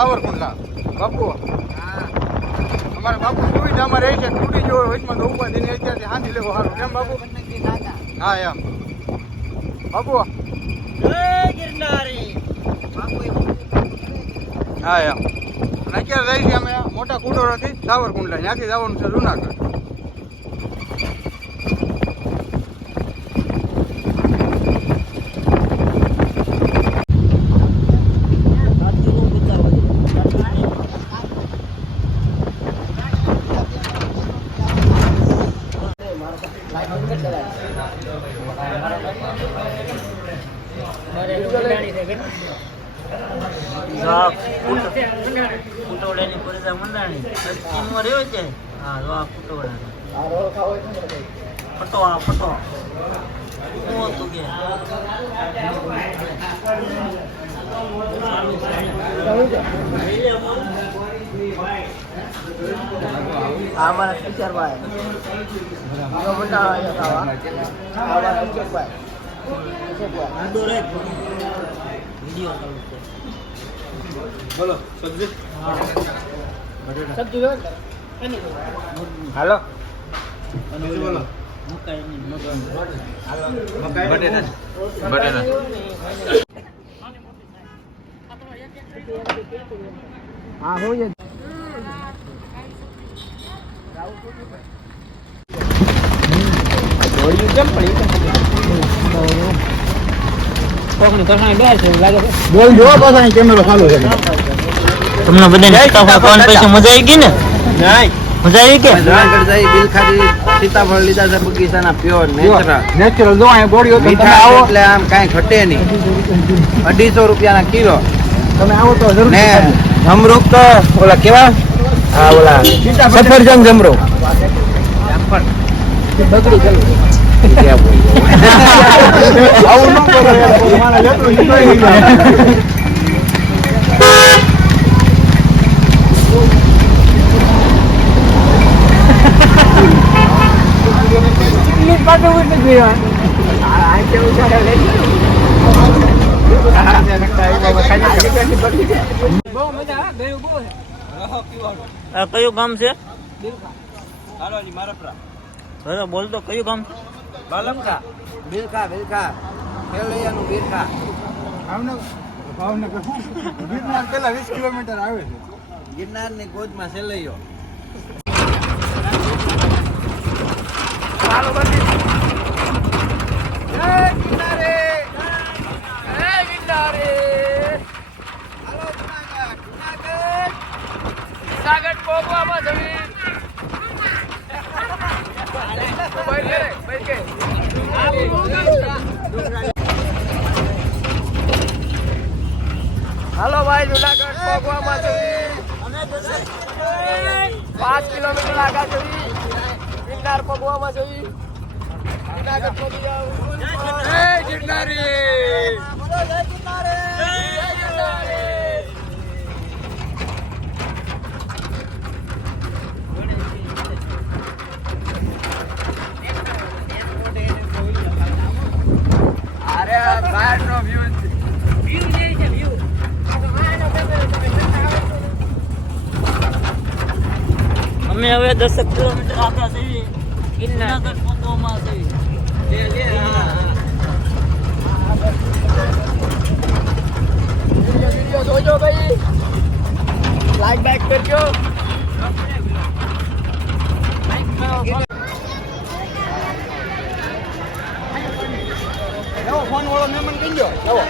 સાવરકુંડલા બાપુ અમારા બાપુ સુવિધામાં રહે છે, તૂટી ગયો વચમાં તો ઉપાધિને અત્યારથી હાંડી લેવો સારું કેમ બાપુ? હા એમ બાપુ હા એમ. અત્યારે રહી છે અમે મોટા કુંડોરાથી સાવરકુંડલા, ત્યાંથી જવાનું છે જુનાગઢ. ફૂટોડાની પરિજા મંડાણી ચીનમાં રહ્યો છે. હા જો આ ફૂટોડા ફટો આ ફટો હું હતું કે આ મારા કિશોરભાઈ બોલો સબ્જી હાલો બોલો બટેટા હા હું જ કેમ પડી બોલ જો પાછા કેમેરો ચાલુ છે. તમને બધાને ફોન પછી મજા આવી ગઈ ને? નહીં મજા આવી કે જુનાગઢ જઈ બિલખારી સીતાફળ લીધા છે બગીચાના પ્યોર નેચરલ જો અહીં બોડી હોય તમે આવો આવો એટલે આમ કાંઈ ઘટે નહીં. 250 રૂપિયાના કિલો. તમે આવો તો જરૂર ને જમરૂખ તો ઓલા કેવા હા ઓલા સફરજન જમરૂખ બગડી ગયું આવું ન કરો તમારા જેટલું નીકળી ગયું. કયું ગામ છે? મારા બોલ તો કયું ગામ છે? બાલમકા બિલખા ખેલૈયાનું બિલખા ભાવનગર ગિરનાર પેલા 20 કિલોમીટર આવે છે. ગિરનારની ગોદમાં સેલૈયો. હાલો ભાઈ જુનાગઢ પગવામાં જવી 5 કિલોમીટર આગળ જવી ગિરનાર પગવામાં જવી જુનાગઢ પગી જાવ. જય ગિરનારી જય ગિરનારી. અરે બહારનો વ્યૂ અમે હવે 10 કિલોમીટર આગળ જઈએ ગિરનાર પગવામાં જઈએ. વિડિયો જોજો ભાઈ, લાઈક બેક કરજો. ફોન વાળો મહેમાન કહી દો આવો.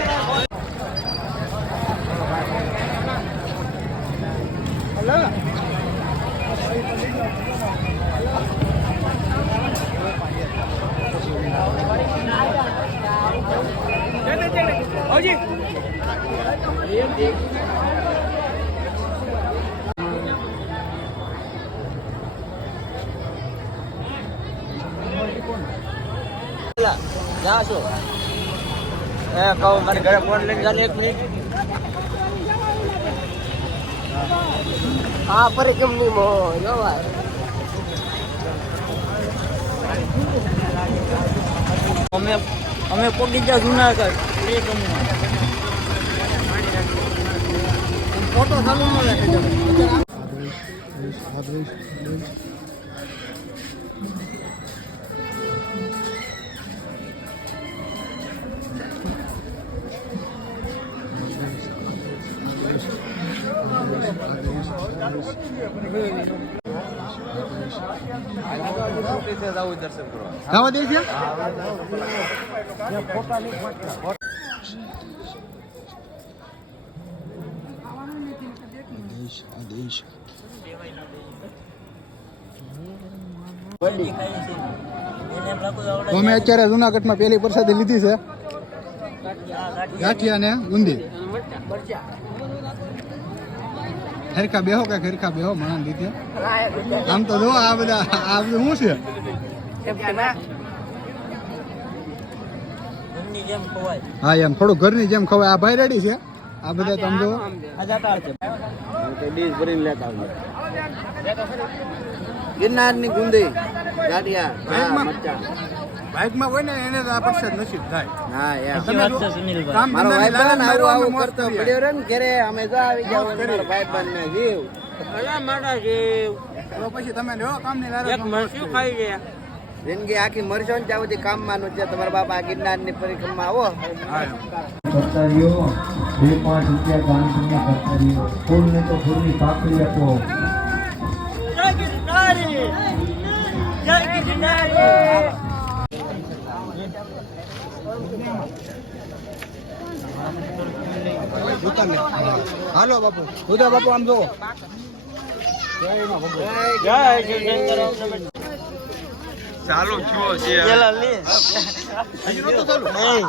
હલો જા છો એ કહું મારે ઘરે ફોન લઈને ચાલે 1 મિનિટ. હા ફરી કેમ નહીં મો જો ભાઈ અમે પગી જા જુનાગઢ એ તમને ફોટો ચાલુ ન રાખે જવા દે છે અમે અત્યારે જુનાગઢમાં પહેલી પ્રસાદી લીધી છે ગાંઠિયા ને ગુંદી ખરખા બેહો કે ખરખા બેહો મને દીધી આમ તો જો આ બધું શું છે હા એમ થોડું ઘરની જેમ ખવાય આ ભાઈ રેડી છે આ બધા તમે જો ગિરનારની ગુંદી ગાંઠિયા બાઇકમાં હોય ને એને તો આ પ્રસાદ નસીબ થાય હા યાર સાચી વાત છે સુનિલભાઈ. કામ મારો ધંધાની ભાઈ લાલચ આવું આવું મોજ કરતો કરીએ. પડ્યો રે ને ઘરે અમે તો આવી જાવ મારો ભાઈ બંધ ને જીવ અલા મારા જીવ તો પછી તમે લ્યો કામની એક લાલચ મરચું ખાઈ ગયા. જિંદગી આખી મરશો ને ત્યાં સુધી કામવાનું છે તમારા બાપા ગિરનારની પરિક્રમા આવો હા કરતારીઓ 2-5 રૂપિયા દાન પુણ્ય કરતારીઓ ફૂલ ને તો ફૂલની પાકડી આપો જય ગિરનારી! જય ગિરનારી! દુકાને હાલો બાપુ ઉદા બાપુ આમ જોવો જય ગિરનારી! ચાલુ થયો છે પેલા લે. હજી નતો ચાલુ નહીં.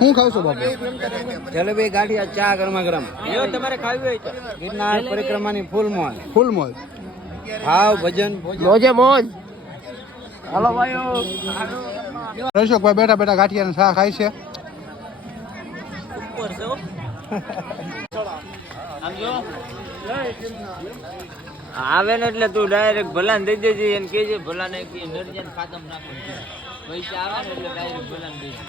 હું ખાવ છું બાપુ જલેબી ગાંઠિયા ચા ગરમા ગરમ જો તમારે ખાવી હોય તો ગિરનાર પરિક્રમાની ફૂલ મોજ ફૂલ મોજ ભાવ ભજન મોજે મોજ. રશોકભાઈ બેઠા બેઠા ગાંઠિયાને શા ખાય છે ઉપર છે હો. આમ જો. આવે ને એટલે તું ડાયરેક્ટ ભલાને દઈ દેજે એને કહેજે ભલાને કે નરજન ખાતમ નાખો પૈસા આવે ને એટલે ડાયરેક્ટ ભલાને દઈ દે.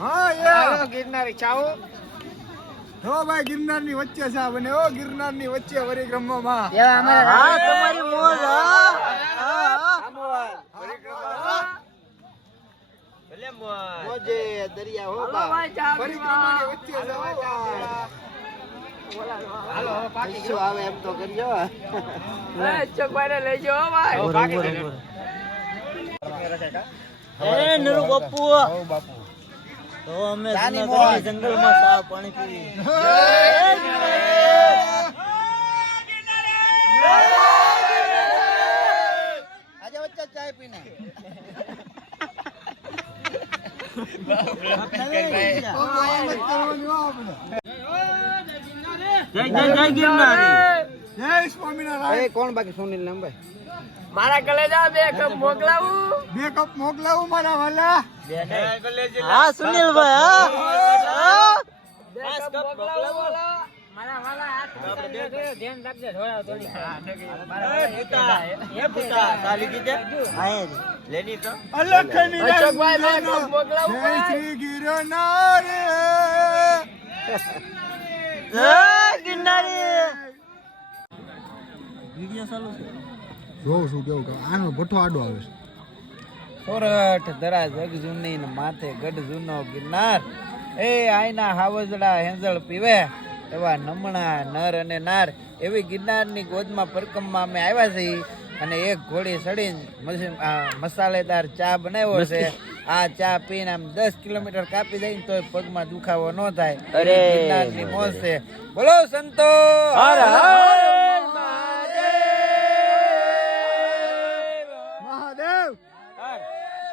હા યાર ગિરનારી ચાવો હો ભાઈ ગિરનારની વચ્ચે શા બને ઓ ગિરનારની વચ્ચે પરિક્રમામાં હા તમારી મોજ હા ભલે મોજ. મોજે દરિયા હો બા પરિક્રમાની વચ્ચે છે હો ભાઈ. શું આવે એમ તો કરજો એ નરુ બાપુ તો અમે જૂનાગઢના જંગલમાં સા પાણી પીવી. આજે વચ્ચે ચાય પીને જય જય જય ગિરનારી. જય સ્વામિનારાયણ એ કોણ બાકી સુનિલ ને ભાઈ મારા કલેજા બે કપ મોકલાવું. બે કપ મોકલાવું મારા વાલા હા સુનિલભાઈ હા બે કપ મોકલાવું. મારા વાલા હાથ ધ્યાન રાખજે ઢોળા તો નહીં. એ પુતા તાલી દીધે હા લેની તો અલખની અશોકભાઈ બે કપ મોકલાવું. જય શ્રી ગિરનાર જય ગિરનારી. વિડિયો ચાલુ છે. જોઉં છું કેવું કે આનો ભઠ્ઠો આડો આવે છે સોરઠ દરા જગ જૂની ને માથે ગઢ જૂનો ગિરનાર એ આયના હાવજડા હેંજળ પીવે એવા નમણા નર અને નાર એવી ગિરનારની ગોદમાં પરિક્રમમાં અમે આવ્યા છીએ અને એક ઘોડી ચડીને મસાલેદાર ચા બનાવ્યો છે આ ચા પીને આમ 10 કિલોમીટર કાપી જાય ને તોય પગમાં દુખાવો ન થાય અરે ગિરનારની મોજ છે બોલો સંતો હર હર મહાદેવ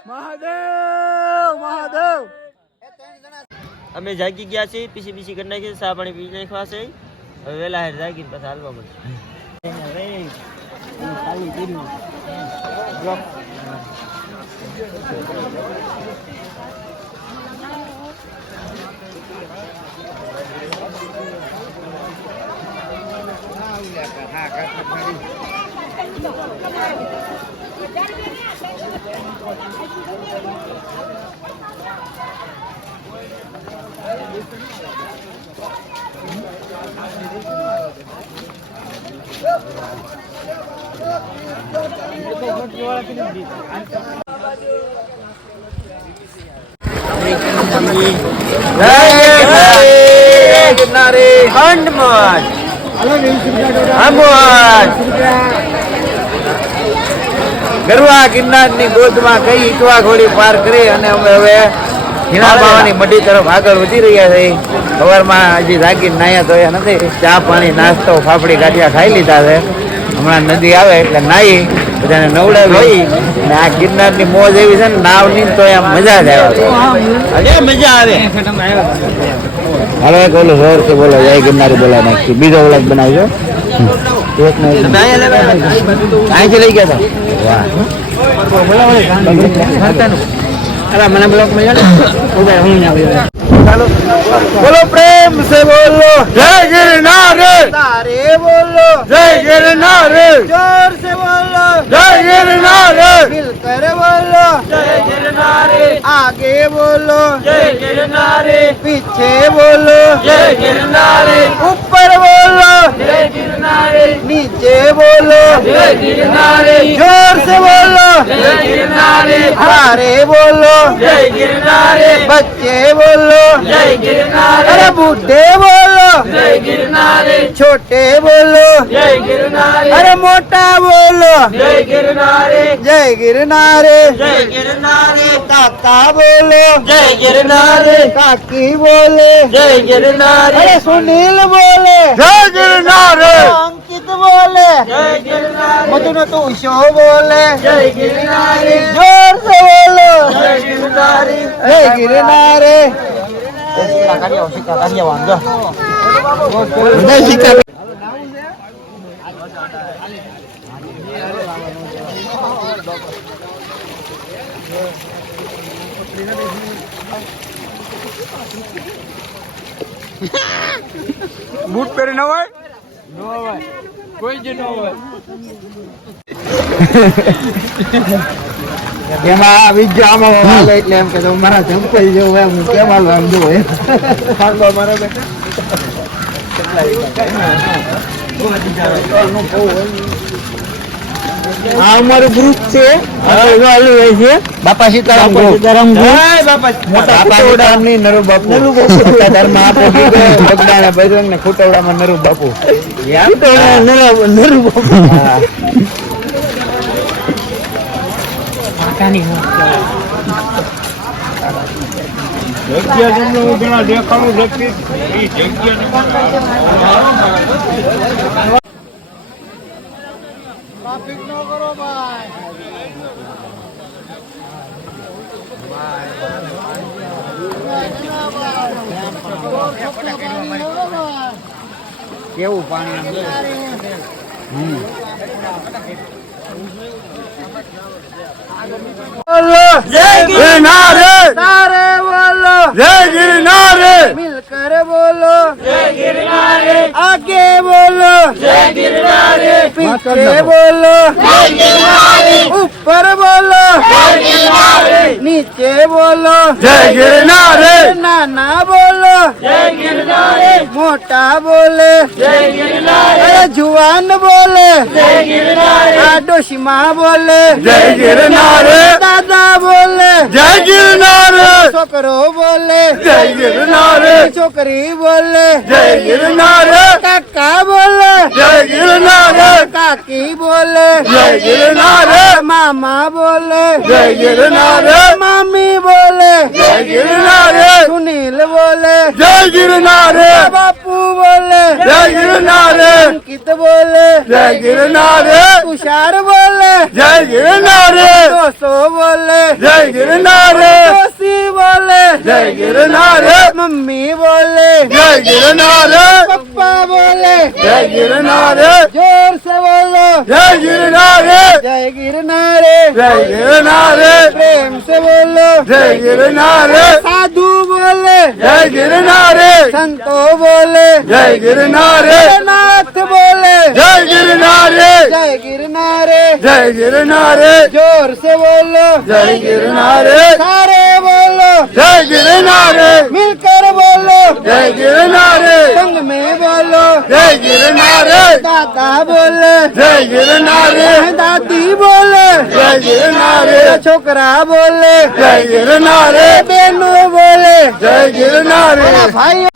મહાદેવ મહાદેવ અમે જાગી ગયા છીએ પીસી પીસી કરી નાખી ચા પાણી પી નાખવા છે હવે વેલા હેર જાગીને પાછા હાલવા મળશે ગરવા ગિરનારની ગોદમાં કઈ ઈટવા ઘોડી પાર કરી અને અમે હવે ઝીણા બાવાની મઢી તરફ આગળ વધી રહ્યા છે. સવારમાં હજી જાગીને નાહ્યા ધોયા નથી. ચા પાણી નાસ્તો ફાફડી ગાંઠિયા ખાઈ લીધા છે. હમણાં નદી આવે એટલે નાહી બધાને નવડાવી અને આ ગિરનારની મોજ એવી છે ને નાવની તો એમ મજા જ આવે. મજા આવે. હાલો એક ઓલું જોરથી બોલો જય ગિરનારી બોલા નાખી બીજો વ્લોગ બનાવજો. અહીંથી લઈ ગયા હતા મને બ્લોક મળ્યા. બોલો પ્રેમ સે બોલો જય गिरनार તારે બોલો જય गिरनार जोर से बोलो जय गिरनार मिलकर बोलो जय गिरनार आगे बोलो जय गिरनार पीछे बोलो जय गिरनार ऊपर बोलो जय गिरनार नीचे बोलो जय गिरनार जोर से बोलो जय गिरनार तारे बोलो जय गिरनार बच्चे बोलो जय गिरनार अरे बूढ़े बोलो जय गिरनार छोटे बोलो जय गिरनार अरे मोटा बोलो जय गिरनार जय गिरनार जय गिरनार काका बोलो जय गिरनार काकी बोले जय गिरनार अरे सुनील बोले जय गिरनार अंकित बोले जय गिरनार मधुन तू शो बोले जय गिरनार जोर से बोलो जय गिरनार जय गिरनार બૂટ પહેરી ન હોય કોઈ જ ન હોય એમાં આવી જ આમાં હાલે એટલે એમ કે મારા ચંપલ જેવું એમ કેમ હાલવા એમ જોવો મારા બેટા આ અમારું ગ્રુપ છે બાપા સીતારામ મોટા ની નરુ બાપુ ધર્મ આપો બગડાણા બજરંગ ને ખુટવડામાં નરુ બાપુ નરુ બાપુ ટ્રાફિક નો કરો ભાઈ. કેવું પાણી જય गिरनार તારે બોલો જય गिरनार મિલકર બોલો जय गिरनार आगे बोलो जय गिरनार पीछे बोलो जय गिरनार ऊपर बोलो जय गिरनार नीचे बोलो જય गिरनार नाना बोलो जय गिरनार मोटा बोले जय गिरनार अरे जुआन बोले जय गिरनार आडोशिमा बोले જય गिरनार दादा बोले જય गिरनार छोकरो बोले જય गिरनार छोकरी बोले જય गिरनार काका बोले જય गिरनार काकी बोले જય गिरनार मामा बोले જય गिरनार मामी बोले જય गिरनार सुनील बोले જય गिरनार बापू बोले જય गिरनार अंकित बोले જય गिरनार तुषार बोले જય गिरनार दोस्तों बोले જય गिरनार दोषी बोले જય गिरनार मम्मी बोले જય गिरनार पप्पा बोले જય गिरनार जोर से बोलो જય गिरनार जय गिरनारे જય गिरनार प्रेम से बोलो જય गिरनार साधु बोले જય ગિરનાર સંતો બોલે જય ગિરનાર નાથ બોલે જય ગિરનાર જય गिरनार જય ગિરનાર जोर से बोलो જય ગિરનાર सारे बोलो જય ગિરનાર मिलकर बोलो જય ગિરનાર संग में बोलो જય ગિરનાર दादा बोले જય ગિરનાર दादी बोले જય ગિરનાર छोकरा बोले જય ગિરનાર बेनू बोले જય ગિરનાર भाई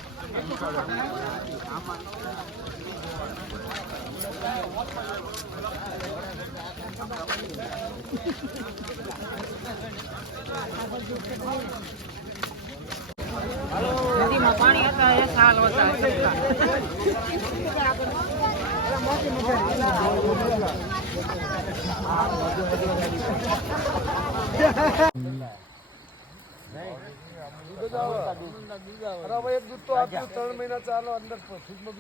નદીમાં પાણી હતા એ સાલ હતા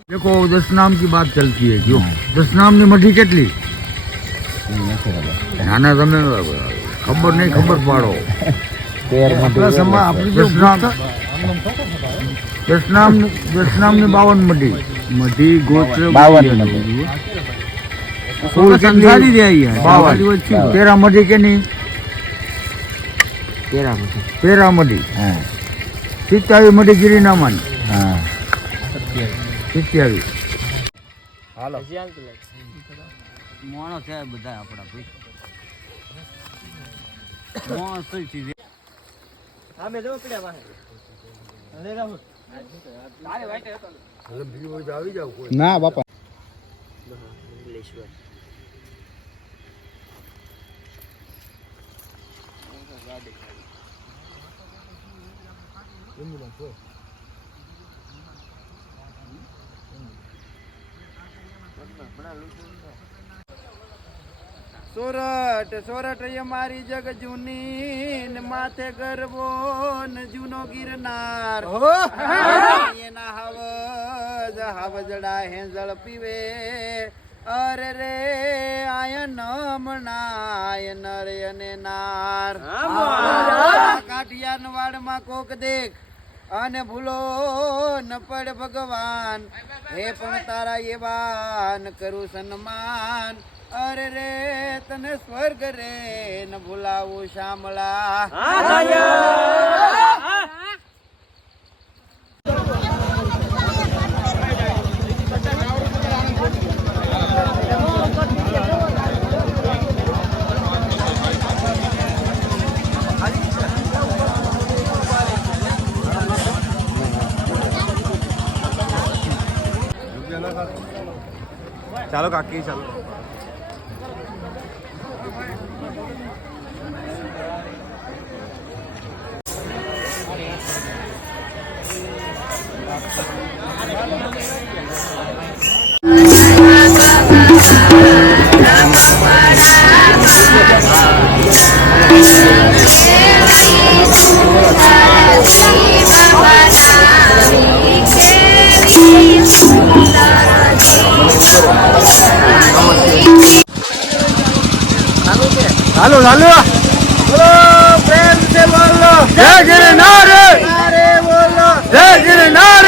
देखो 10 नाम की बात चलती है क्यों 10 नाम ની મઢી કેટલી નાના તમે ખબર નહીં ખબર પાડો આપણી જો 10 નામ ની 52 મઢી ગોત્ર 52 સંસારી રહી है 13 મઢી કે નહીં 13 મઢી 27 મઢી ગિરિનામાની 27 હાલો મોણો છે બધા આપણા ભાઈ મોણો છે અમે જો પડ્યા વાહે અરે રાહુલ તારે વાટે હતો આવી જાવ કોઈ ना बापा ઇંગ્લિશ સોરઠ સોરઠ અમારી જગ જૂની ને માથે ગરબો ને જૂનો ગિરનાર એના હાવજડા હેંજળ પીવે અરે રે આયન મણાય નર અને નાર કાઠિયાન વાડમાં કોક દેખ અને ભૂલો ન પડ ભગવાન હે પણ તારા એવાન કરું સન્માન અરે રે તને સ્વર્ગ રે ન ભૂલાવું શામળા ચાલો કાકી ચાલો ચાલો ચાલો બોલો પ્રેમ से बोलो જય ગિરનાર अरे बोलो જય ગિરનાર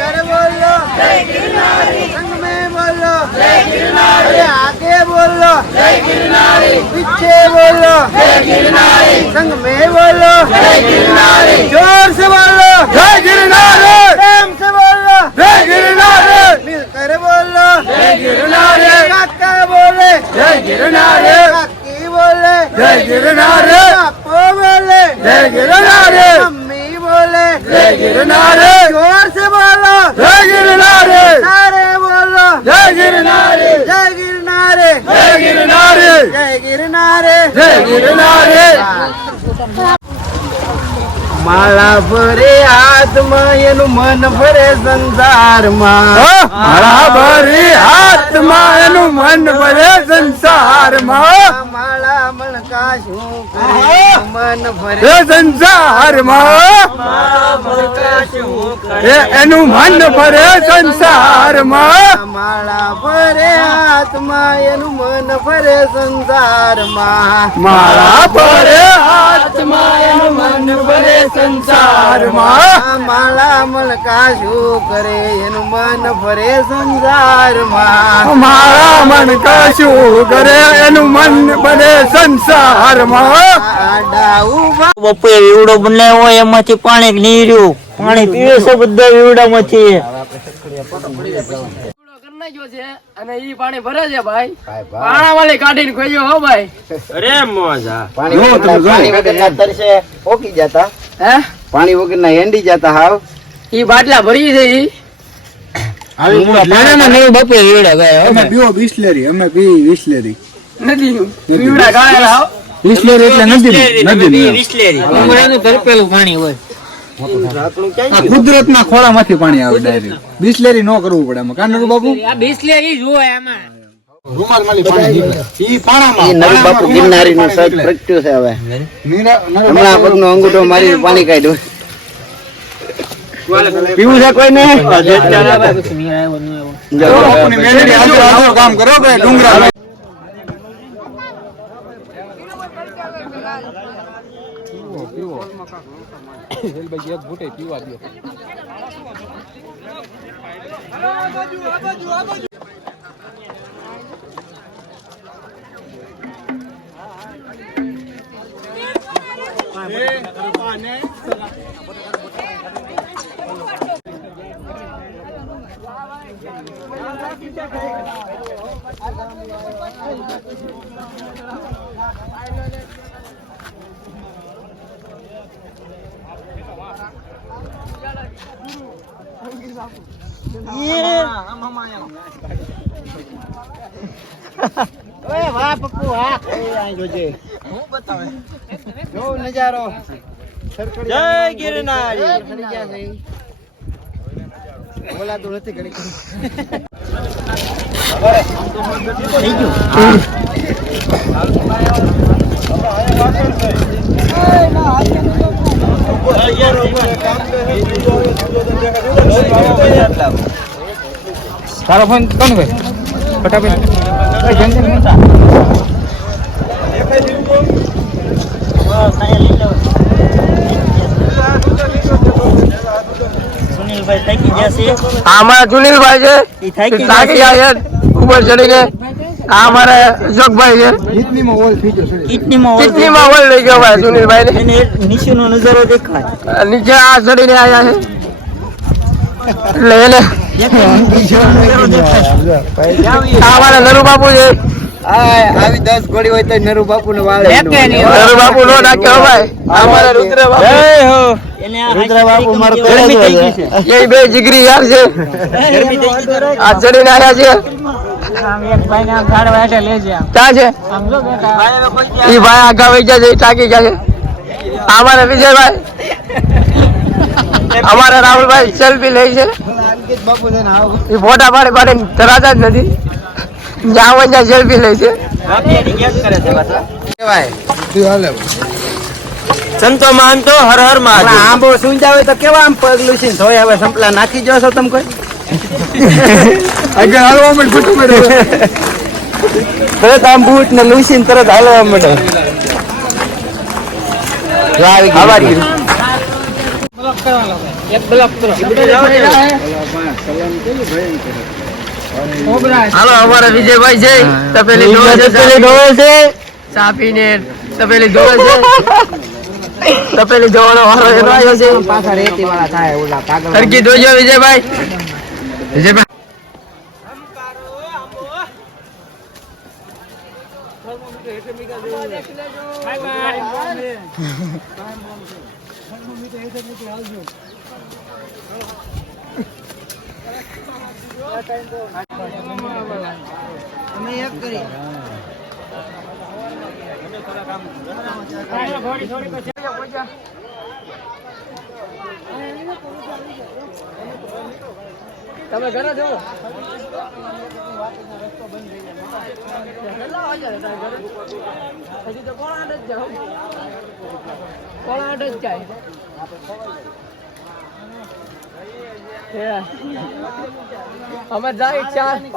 कर बोलो जय गिरनार संग में बोलो जय गिरनार आगे बोलो जय गिरनार पीछे बोलो जय गिरनार संग में बोलो जय गिरनार जोर से बोलो જય ગિરનાર प्रेम से बोलो જય ગિરનાર मिलकर बोलो જય ગિરનાર काका बोले જય ગિરનાર काकी बोले જય ગિરનાર पापो बोले જય ગિરનાર मम्मी बोले જય ગિરનાર जोर से बोलो જય ગિરનાર सारे बोलो જય ગિરનાર जय गिरनार જય ગિરનાર जय गिरनार જય ગિરનાર માળા ભરે હાથમાં એનું મન ભરે સંસારમાં મારા ભરી હાથમાં એનું મન ભરે સંસારમાં માળા મણકા શું કરે મન ભરે એ સંસારમાં એ એનું મન ભરે સંસારમાં માળા ભરે હાથમાં એનું મન ભરે સંસારમાં મારા ભરે હાથમાં એનું મન ભરે સંસારમાં માળા મલકા શું કરે એનું મન ફરે સંસારમાં મારા મન કશું કરે એનું મન બને સંસારમાં આડા ઉભા બપોરે વીવડો બનાવ્યો એમાંથી પાણી નીર્યું પાણી પીવે છે બધા વીવડામાંથી અને ઈ પાણી ભરે છે ભાઈ પાણા વાળી કાઢીને ખોયો હો ભાઈ પાણી વગર તરસે ઓકી જતા હે પાણી વગર ના હેંડી જતા હાવ ઈ બાટલા ભરી છે ઈ બપોરે વીવડા ગયા અમે પીવો બિસ્લેરી અમે પી બિસ્લેરી નથી પીવડા ગાળેલા હો બિસ્લેરી એટલે નદી તરપેલું પાણી હોય કુદરત ના ખોળા માંથી પાણી આવે ડાયરેક્ટ બિસ્લેરી નો કરવું પડે એમાં કાનુ બાપુ આ બિસ્લેરી જુઓ એમાં રૂમાલ માલી પાણી નીકળે ઈ પાણામાં ઈ નવી બાપુ ગિરનારી નું સજ પ્રગટ્યું છે હવે હમણાં પગનો અંગૂઠો મારી પાણી કાઢ્યું પીવું છે કોઈ ને બાપુની મેલેડી હાજર કામ કરો કે ડુંગરા વાહ પપ્પુ વાહ જો નજારો જય ગિરનારી બોલાતું નથી ઘડી તારો ફોન કોણ ભાઈ ફટાફટ સુનિલભાઈ થાકી જશે અમારા સુનિલભાઈ છે ઈ થાકી થાકી ગયા છે ઉપર ચડીને આ અમારા અશોકભાઈ છે કિડનીમાં ઓલ થઈ ગયો છે કિડનીમાં ઓલ લઈ ગયો ભાઈ સુનિલભાઈ ને એને નીચેનો નજારો દેખાય નીચે આ ચડીને આવ્યા છે એટલે એને આ અમારા નરુ બાપુ છે આવી 10 ઘોડી હોય તો નરુ બાપુ ને વાળે નરુ બાપુ નો નાખ્યો ભાઈ અમારા રુદ્ર બાપુ એને રુદ્ર બાપુ મારો ગરમી થઈ ગઈ છે એ બે જીગરી યાર છે ગરમી થઈ ગઈ છે આ ચડીને આવ્યા છે ક્યાં છે ઈ ભાઈ આગા વહી ગયા છે ઈ થાકી ગયા છે અમારા વિજયભાઈ અમારા રાહુલભાઈ સેલ્ફી લે છે અંકિત બાપુ છે ને આવ એ ફોટા પાડી પાડીને ધરાતા જ નથી જ્યાં હોય ત્યાં સેલ્ફી લે છે કેવાય સંતો મહંતો હર હર મહાદેવ આંબો સુંજા હોય તો કેવા આમ પગલું છે થોય હવે સંપલા નાખી જો છો તમે કોઈ આગળ હાલવા માંડ ફૂટું મેળવે તરત આમ બૂટ ને લૂસીને તરત હાલવા માંડે જો આવી ગયું હાલો અમારા વિજયભાઈ છે તપેલી ધોવે છે ચા પીને તપેલી ધોવે છે તપેલી ધોવાનો વારો એનો આવ્યો છે પાછા રેતી વાળા થાય ઓલા કાગળ સરખી ધોજો વિજયભાઈ વિજયભાઈ અમે એક કરી તમે ઘરે જો હજી તો કોણ જ જાઓ કોણ જ જાય અમે જાય 4-5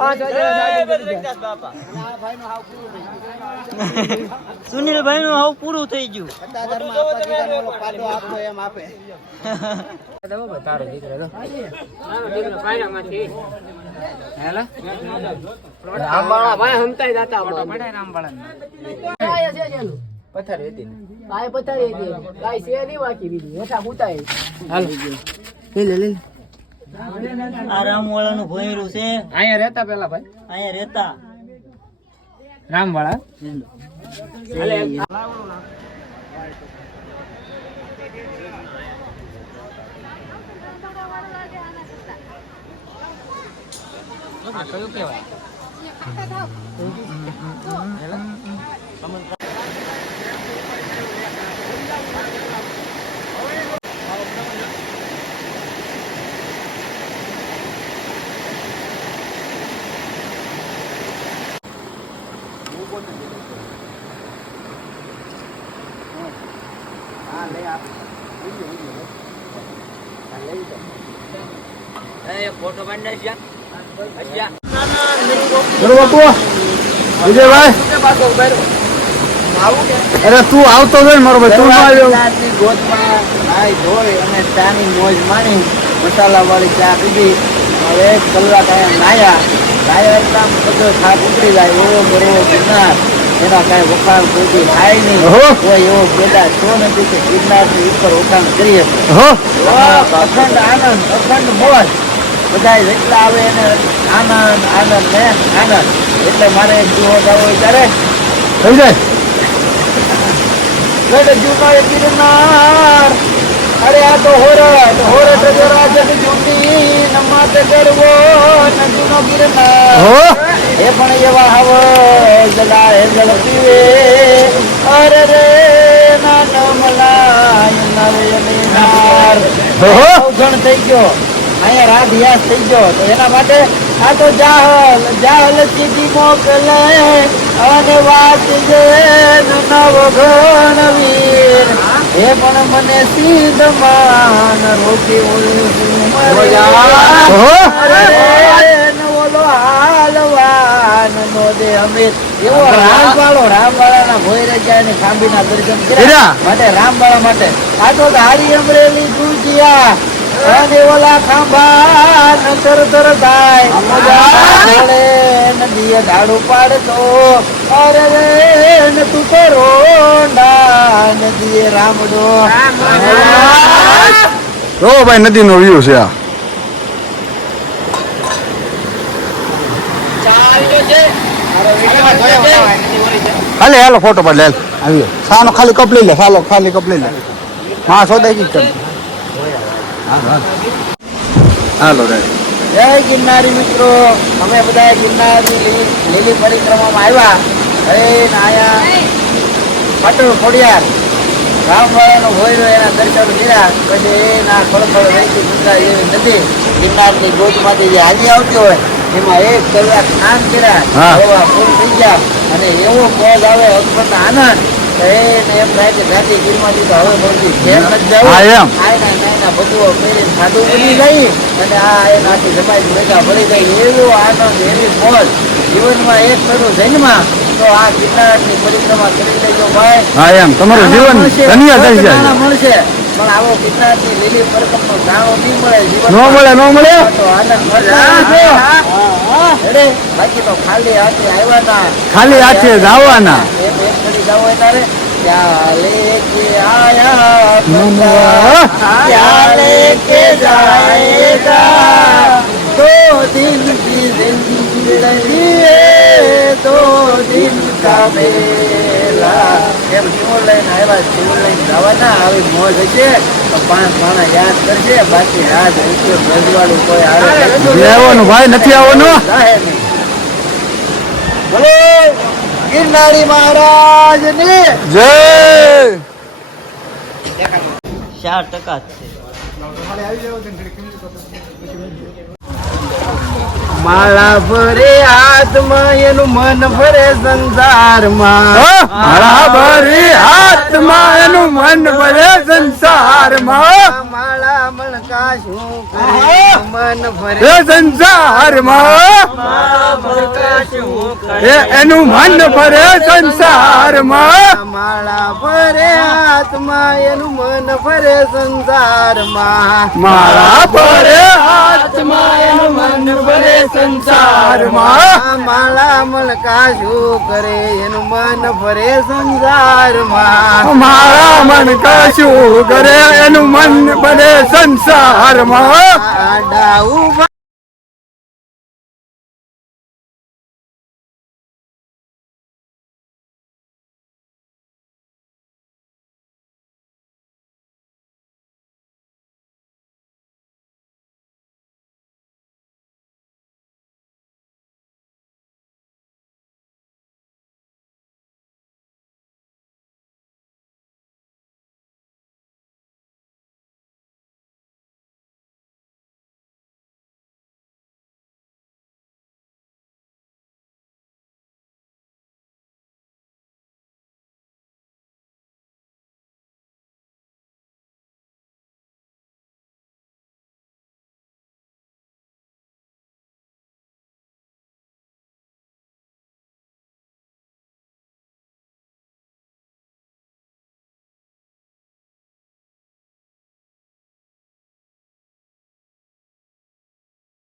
વાગે સુનિલભાઈ નું હાવ પૂરું થઈ ગયું. તારો દીકરો પથારી હતી આ રામવાળા નું ભોયરું છે. અહીંયા રહેતા પેલા ભાઈ અહીંયા રહેતા રામવાળા. કયું કેવાય ફોટો પાડી વિજયભાઈ અરે તું આવતો હોય મારો ભાઈ, તું આવ્યો. ગોદમાં નાઈ ધોઈ અને ચાની મોજ માણી, મસાલા વાળી ચા પીધી. હવે 1 કલાક અહીંયા નાયા એટલે આમ બધો થાક ઉતરી જાય. એવો બરોવો ગિરનાર, એના કાંઈ વખાણ કોઈ થાય નહીં. કોઈ એવો પેદા છો નથી કે ગિરનારની ઉપર વખાણ કરી શકે. અખંડ આનંદ, અખંડ મોજ, બધા જેટલા આવે એને આનંદ આનંદ ને આનંદ. એટલે મારે એક દિવસ આવો ત્યારે થઈ જાય. જૂનો ગિરનાર, અરે આ તો હોરટ જરા જગ જૂની નમાત ગરવો ન જૂનો ગિરનાર. એ પણ એવા હવજલા હેજલ પીવે, અરે રે ના નમલાય નરયનાર. ઘણ થઈ ગયો અહીંયા, રાત યાસ થઈ ગયો. તો એના માટે આ તો જાહલ સીધી મોકલે અને વાત જે નવ ગણવીર. એ પણ મને સીધ માન રોકી ઓલો હાલવાન નો દે અમીર. એવો રામવાળા ના ભોયરે જાય ને ખાંભીના દર્શન કર્યા માટે, રામવાળા માટે. આ તો ધારી અમરેલી દુજિયા અને ઓલા ખાંભા નતર તર થાય નદીએ ધાડું પાડતો. અરે રે ને તું તો રોંડા નદીએ રામડો. ઓ ભાઈ નદી નો વ્યૂ છે આ. હાલો ફોટો પાડ લે. આવી સાનો ખાલી કપ લઈ લે, સાલો ખાલી કપ લઈ લે. હા સોદાઈ ગઈ કર. હાલો રે. જય ગિરનારી મિત્રો, અમે બધા ગિરનારની લીલી પરિક્રમામાં આવ્યા. હવે નાયા પટોળ ખોડિયાર રામવાળાનો ભોયરો એના દર્શન કર્યા. પછી એના ખળખળ વહેતી ગંગા એવી નદી ગિરનારની ગોદમાંથી જે હાજી આવતી હોય એમાં 1 કલાક સ્નાન કર્યા. એવા ફૂલ થઈ ગયા અને એવો મોજ આવે, અખંડ આનંદ. એને એમ થાય કે જાતિ ગીરમાંથી તો હવે મળતી જેમ નથી જવું. આયના નાયના બધું પહેરીને સાદું બની ગઈ અને આ એનાથી જમાઈ ભેગા ભળી ગઈ. એવો આનંદ, એવી મોજ જીવનમાં એક કરું જન્મા તો આ ગિરનારની પરિક્રમા કરી લેજો ભાઈ. હા એમ તમારું જીવન ધન્ય થઈ જાય. મળશે પણ આવો ગિરનારની લીલી પરિક્રમનો જાણો નહીં મળે. જીવન નો મળે તો આનંદ મળે. બાકી તો ખાલી હાથે આવ્યા, ખાલી હાથે જવાના. એક ઘડી જાવ તારે क्या लेके आया बंदा क्या लेके जाएगा 2 दिन की जिंदगी है 2 दिन का मेला એમ જીવન લઈને આવ્યા જીવન લઈને જવાના આવી મોજ હશે તો 5 માણસ યાદ કરશે બાકી યાદ હશે રજવાડું કોઈ આવે આવવાનું ભાઈ નથી આવવાનું બોલો ગિરનારી મહારાજ ની જય 4% છે માળા ભરે હાથમાં એનું મન ભરે સંસારમાં માળા ભરી હાથમાં એનું મન ભરે સંસારમાં માળા મણકા શું કરે મન ભરે એ સંસારમાં એનું મન ભરે સંસારમાં માળા ભરે હાથમાં એનું મન ભરે સંસારમાં માળા ભરે હાથમાં એનું મન ભરે સંસારમાં માળા મણકા શું કરે એનું મન ભરે સંસારમાં મારા મન કશું કરે એનું મન ભરે સંસારમાં આડા ઉભા